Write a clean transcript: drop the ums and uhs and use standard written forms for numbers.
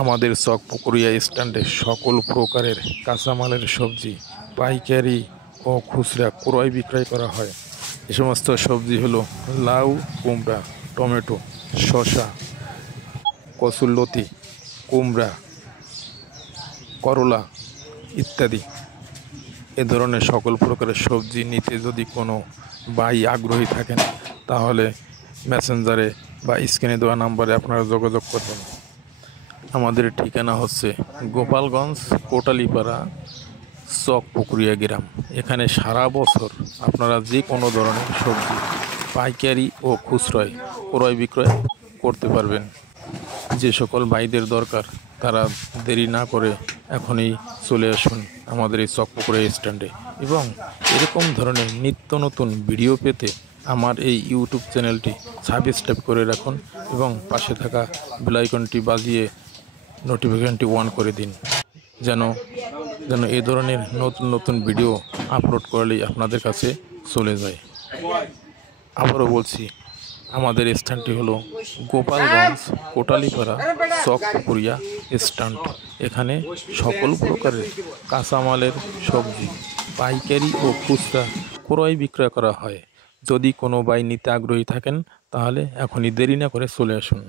আমাদের চকপুকুরিয়া স্ট্যান্ডে সকল প্রকারের কাঁচামালের সবজি পাইকারি ও খুচরা ক্রয় বিক্রয় করা হয়। এ সমস্ত সবজি হলো লাউ, কুমড়া, টমেটো, শসা, কচুরলতি, কুমড়া, করলা ইত্যাদি। এ ধরনের সকল প্রকারের সবজি নিতে যদি কোনো ভাই আগ্রহী থাকেন তাহলে মেসেঞ্জারে বা স্ক্রিনে দেওয়া নাম্বারে আপনারা যোগাযোগ করবেন। আমাদের ঠিকানা হচ্ছে গোপালগঞ্জ কোটালীপাড়া চকপুকুরিয়া গ্রাম। এখানে সারা বছর আপনারা যে কোনো ধরনের সবজি পাইকারি ও খুচরায় ক্রয় বিক্রয় করতে পারবেন। যে সকল ভাইদের দরকার তারা দেরি না করে এখনই চলে আসুন আমাদের এই চকপুকুরিয়া স্ট্যান্ডে। এবং এরকম ধরনের নিত্য নতুন ভিডিও পেতে আমার এই ইউটিউব চ্যানেলটি সাবস্ক্রাইব করে রাখুন এবং পাশে থাকা বেল আইকনটি বাজিয়ে নোটিফিকেশনটি অন করে দিন, যেন যেন এই ধরনের নতুন নতুন ভিডিও আপলোড করলেই আপনাদের কাছে চলে যায়। আবারও বলছি, আমাদের স্থানটি হলো গোপালগঞ্জ কোটালীপাড়া চকপুকুরিয়া স্ট্যান্ড। এখানে সকল প্রকারের কাঁচামালের সবজি পাইকারি ও খুচরা ক্রয় বিক্রয় করা হয়। যদি কোনো ভাই নিতে আগ্রহী থাকেন তাহলে এখনই দেরি না করে চলে আসুন।